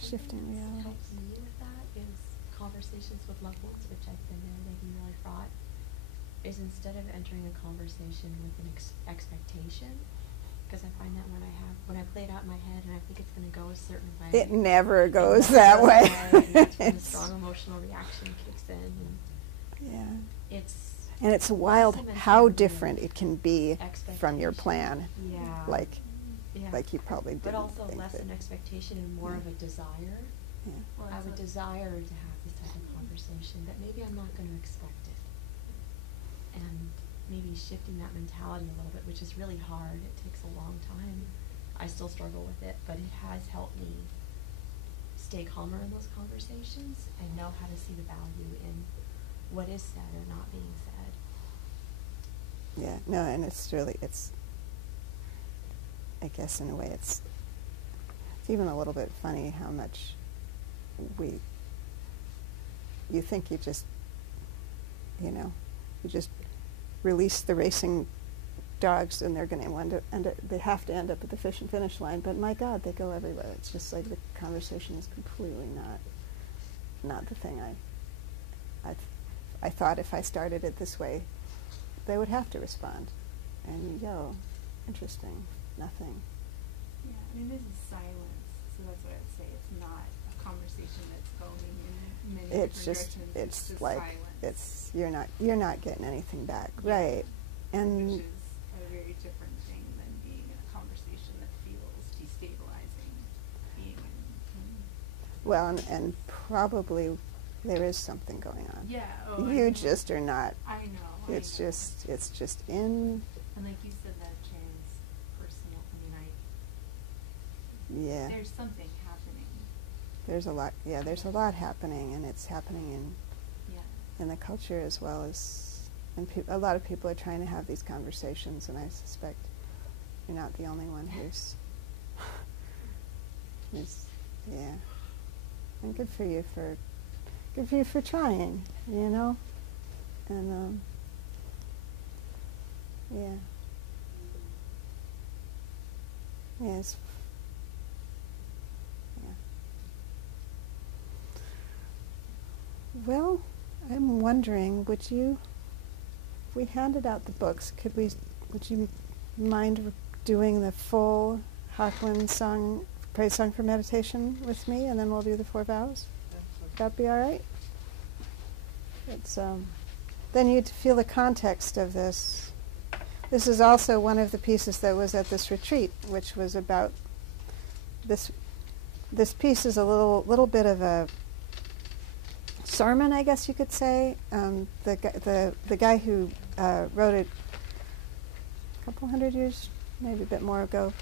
Shifting reality. Helps me with that is conversations with loved ones, which I've been in, maybe really fraught. is instead of entering a conversation with an expectation, because I find that when I play it out in my head and I think it's going to go a certain way, It never goes it that never way. goes and that's when the strong emotional reaction kicks in. And Yeah. it's wild also how mentioned different it can be from your plan. Yeah. Like Yeah. you probably didn't But also think less that. an expectation and more of a desire. Yeah. Well, I it's would a- desire to have this type of conversation, that maybe I'm not going to expect it. And maybe shifting that mentality a little bit, which is really hard. It takes a long time. I still struggle with it, but it has helped me stay calmer in those conversations and know how to see the value in what is said or not being said. Yeah, no, and it's really, I guess in a way it's even a little bit funny how much you think you just release the racing dogs and they're going to end up, they have to end up at the finish line, but my God, they go everywhere. It's just like the conversation is completely not the thing I thought if I started it this way, they would have to respond. And you go, interesting, nothing. Yeah, I mean, this is silence, so that's what I would say. It's not a conversation that's going in many It's different just, directions. it's just like, silence. you're not getting anything back, Yeah. right? And Which is a very different thing than being in a conversation that feels destabilizing. Being in well, and probably there is something going on. yeah. Oh, I You know. just are not. I know. It's I know. just in. And like you said, that transpersonal. I mean, Yeah. there's something happening. There's a lot. Yeah, there's a lot happening, and it's happening Yeah. in the culture as well as, and a lot of people are trying to have these conversations, and I suspect you're not the only one who's. Yeah. And good for you for trying, and yeah. Yes. Yeah. Well, I'm wondering, if we handed out the books, would you mind doing the full Hakuin song, praise song for meditation with me, and then we'll do the 4 vows? That'd be all right? It's, then you'd feel the context of this. This is also one of the pieces that was at this retreat, which was about this. This piece is a little bit of a sermon, I guess you could say. The guy who wrote it a couple hundred years, maybe a bit more ago,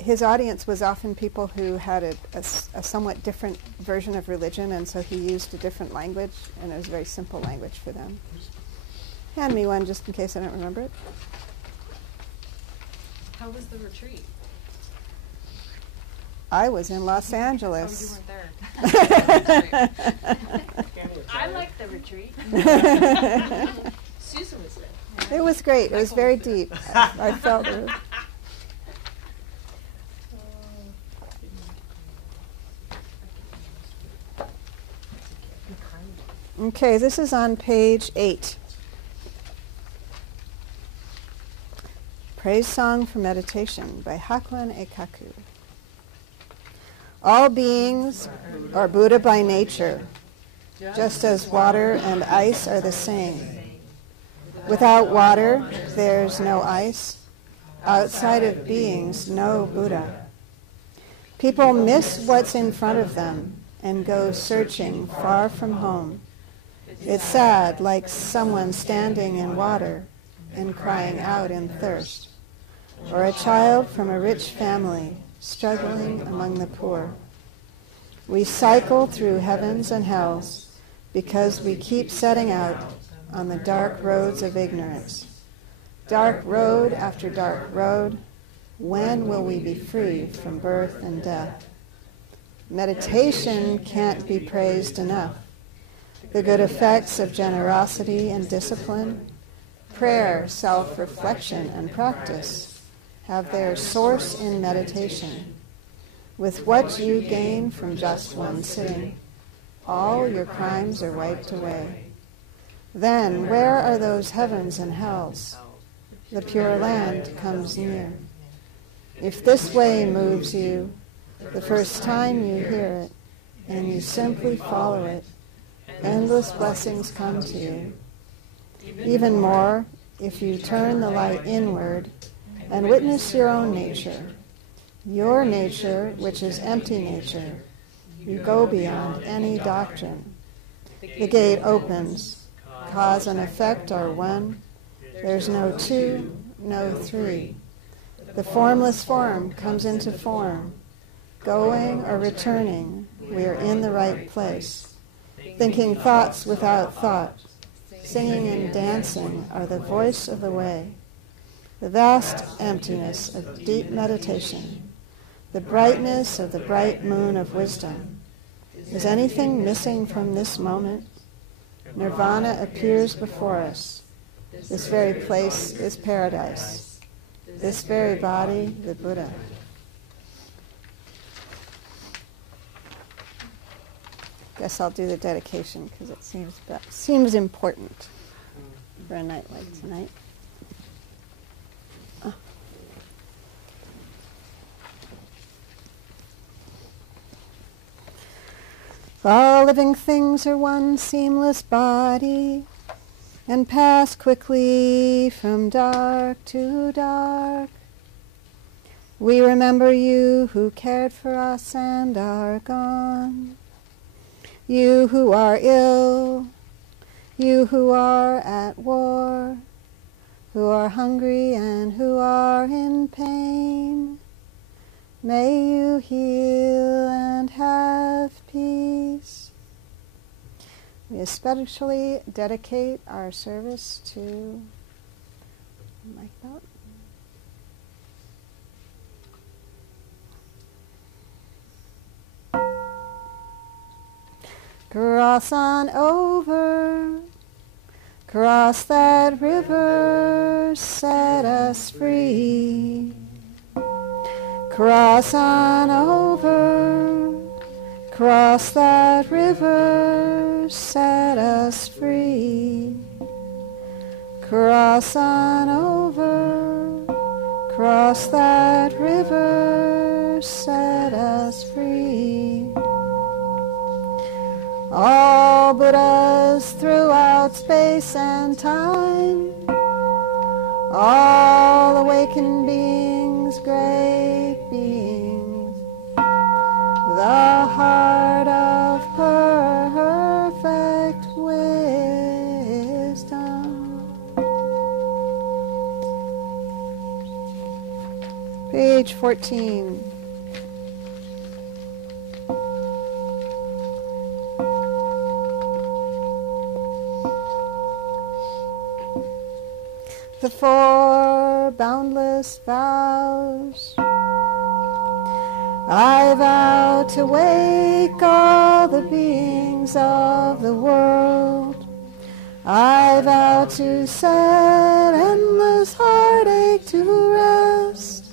his audience was often people who had a somewhat different version of religion, and so he used a different language, and it was a very simple language for them. Hand me one just in case I don't remember it. How was the retreat? I was in Los Angeles. Oh, you weren't there. I like the retreat. Susan was there. It was great. It was very deep. I felt it. Okay, this is on page 8. Praise Song for Meditation by Hakuin Ekaku. All beings are Buddha by nature, just as water and ice are the same. Without water, there's no ice. Outside of beings, no Buddha. People miss what's in front of them and go searching far from home. It's sad, like someone standing in water and crying out in thirst, or a child from a rich family struggling among the poor. We cycle through heavens and hells because we keep setting out on the dark roads of ignorance. Dark road after dark road, when will we be free from birth and death? Meditation can't be praised enough. The good effects of generosity and discipline, prayer, self-reflection, and practice have their source in meditation. With what you gain from just one sitting, all your crimes are wiped away. Then where are those heavens and hells? The Pure Land comes near. If this way moves you, the first time you hear it, and you simply follow it, endless blessings come to you. Even more, if you turn the light inward and witness your own nature, which is empty nature, you go beyond any doctrine. The gate opens. Cause and effect are one. There's no two, no three. The formless form comes into form. Going or returning, we are in the right place. Thinking thoughts without thought, singing and dancing are the voice of the way. The vast emptiness of deep meditation, the brightness of the bright moon of wisdom. Is anything missing from this moment? Nirvana appears before us. This very place is paradise. This very body, the Buddha. Guess I'll do the dedication because it seems important for a night like tonight. All living things are one seamless body and pass quickly from dark to dark. We remember you who cared for us and are gone. You who are ill, you who are at war, who are hungry and who are in pain. May you heal and have peace. We especially dedicate our service to Mike Boughton. Cross on over, cross that river, set us free. Cross on over, cross that river, set us free. Cross on over, cross that river, set us free. All Buddhas throughout space and time, all awakened beings, great beings, the heart of perfect wisdom. Page 14. The four boundless vows. I vow to wake all the beings of the world. I vow to set endless heartache to rest.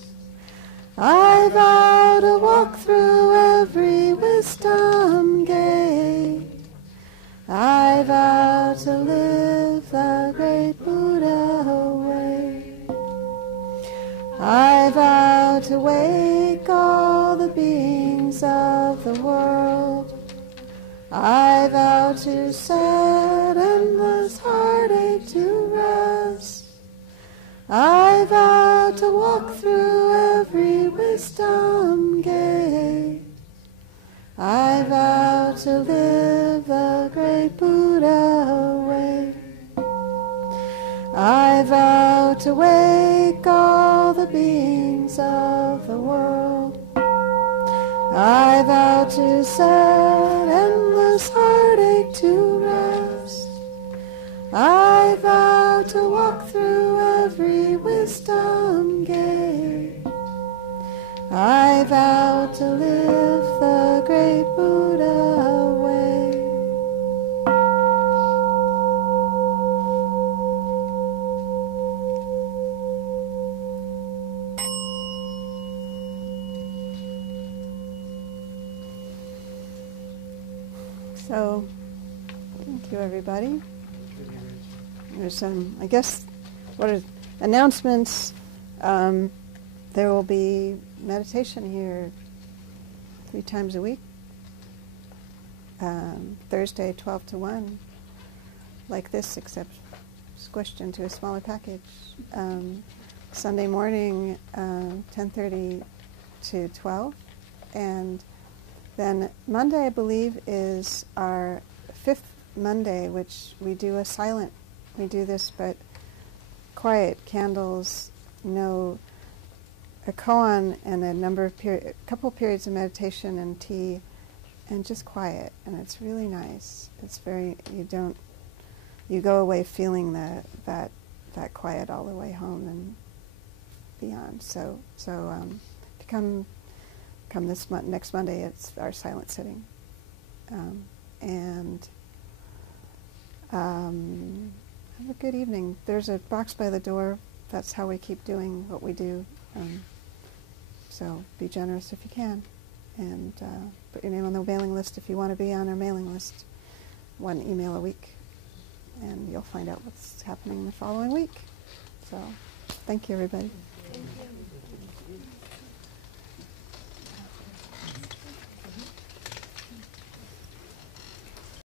I vow to walk through every wisdom gate. I vow to live the great Buddha way. I vow to wake all the beings of the world. I vow to set endless heartache to rest. I vow to walk through every wisdom gate. I vow to live the great Buddha way. I vow to wake all the beings of the world. I vow to set endless heartache to rest. I vow to walk through every wisdom gate. I vow to live the great Buddha way. So, thank you, everybody. There's some, I guess, what are announcements? There will be meditation here 3 times a week. Thursday, 12 to 1, like this, except squished into a smaller package. Sunday morning, 10:30 to 12. And then Monday, I believe, is our 5th Monday, which we do a silent. We do this, but quiet, candles, no, a koan and a number of couple periods of meditation and tea, and just quiet. And it's really nice. It's very, you go away feeling that quiet all the way home and beyond. So come this next Monday. It's our silent sitting, and have a good evening. There's a box by the door. That's how we keep doing what we do. So be generous if you can, and put your name on the mailing list if you want to be on our mailing list. 1 email a week, and you'll find out what's happening the following week. So, thank you, everybody. Thank you.